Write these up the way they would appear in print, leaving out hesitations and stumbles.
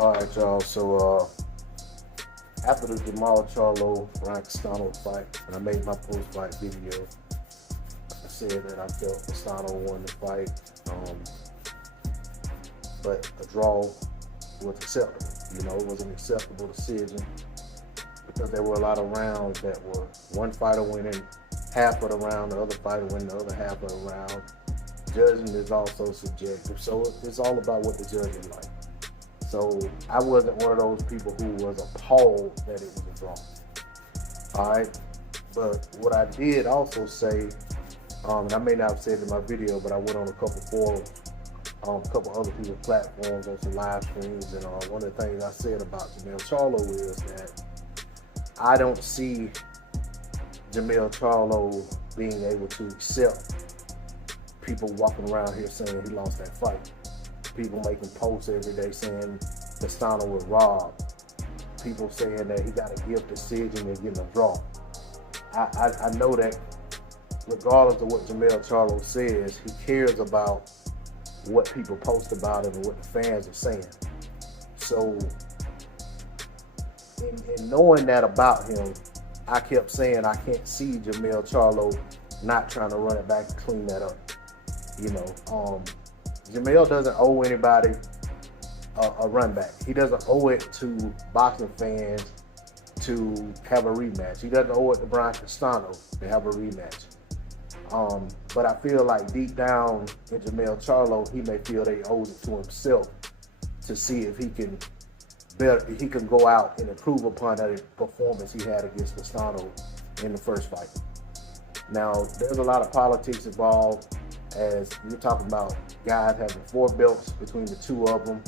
All right, y'all. So after the Jermall Charlo Ryan Castano fight, and I made my post-fight video, I said that I felt Castano won the fight, but a draw was acceptable. You know, it was an acceptable decision because there were a lot of rounds that were one fighter winning half of the round, the other fighter winning the other half of the round. Judging is also subjective, so it's all about what the judges like. So I wasn't one of those people who was appalled that it was a draw. All right, but what I did also say, and I may not have said it in my video, but I went on a couple forums, a couple other people's platforms on some live streams, and one of the things I said about Jermall Charlo is that I don't see Jermall Charlo being able to accept people walking around here saying he lost that fight. People making posts every day saying Castano was robbed. People saying that he got a gift decision and getting a draw. I know that regardless of what Jermall Charlo says, he cares about what people post about him and what the fans are saying. So in knowing that about him, I kept saying I can't see Jermall Charlo not trying to run it back and clean that up. You know, Jermall doesn't owe anybody a run back. He doesn't owe it to boxing fans to have a rematch. He doesn't owe it to Brian Castano to have a rematch. But I feel like deep down in Jermall Charlo, he may feel that he owes it to himself to see if he can go out and improve upon that performance he had against Castano in the first fight. Now, there's a lot of politics involved, as you're talking about guys having 4 belts between the two of them.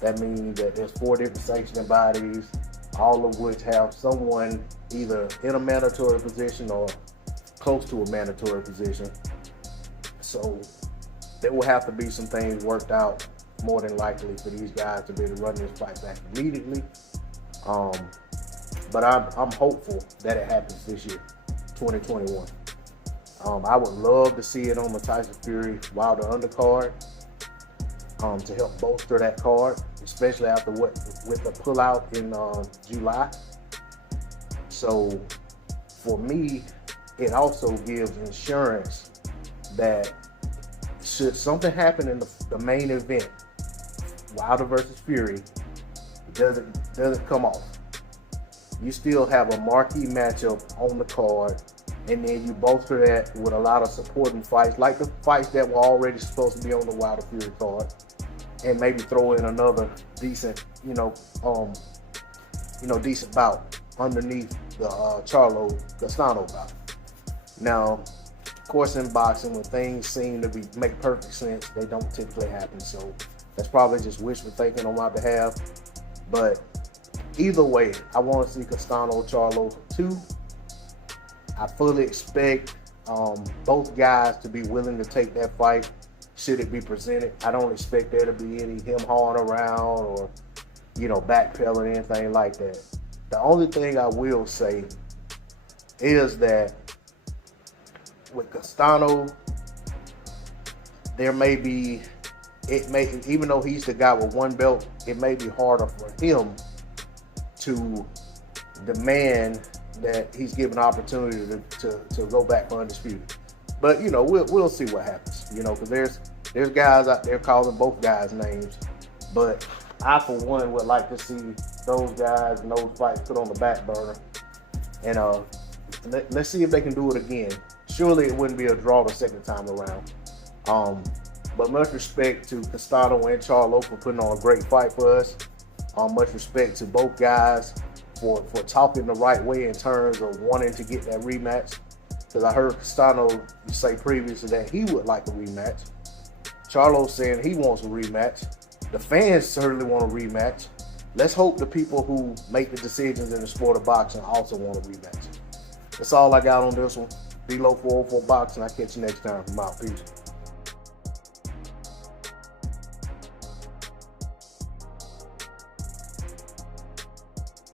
That means that there's 4 different sanctioning bodies, all of which have someone either in a mandatory position or close to a mandatory position. So there will have to be some things worked out more than likely for these guys to be able to run this fight back immediately. But I'm hopeful that it happens this year, 2021. I would love to see it on the Tyson Fury Wilder undercard to help bolster that card, especially after with the pullout in July. So for me, it also gives insurance that should something happen in the main event, Wilder versus Fury, doesn't come off, you still have a marquee matchup on the card. And then you bolster that with a lot of supporting fights, like the fights that were already supposed to be on the Wilder Fury card, and maybe throw in another decent, decent bout underneath the Charlo Castano bout. Now, of course, in boxing, when things seem to make perfect sense, they don't typically happen. So that's probably just wishful thinking on my behalf. But either way, I want to see Castano Charlo 2. I fully expect both guys to be willing to take that fight should it be presented. I don't expect there to be any him hawing around or, backpedaling, anything like that. The only thing I will say is that with Castano, even though he's the guy with 1 belt, it may be harder for him to demand that he's given an opportunity to go back for undisputed. But we'll see what happens. Because there's guys out there calling both guys names. But I, for one, would like to see those guys and those fights put on the back burner. And let's see if they can do it again. Surely it wouldn't be a draw the second time around. But much respect to Castano and Charlo for putting on a great fight for us. Much respect to both guys for talking the right way in terms of wanting to get that rematch. Because I heard Castano say previously that he would like a rematch. Charlo saying he wants a rematch. The fans certainly want a rematch. Let's hope the people who make the decisions in the sport of boxing also want a rematch. That's all I got on this one. D-Lo 404 Boxing. I'll catch you next time. I'm out. Peace.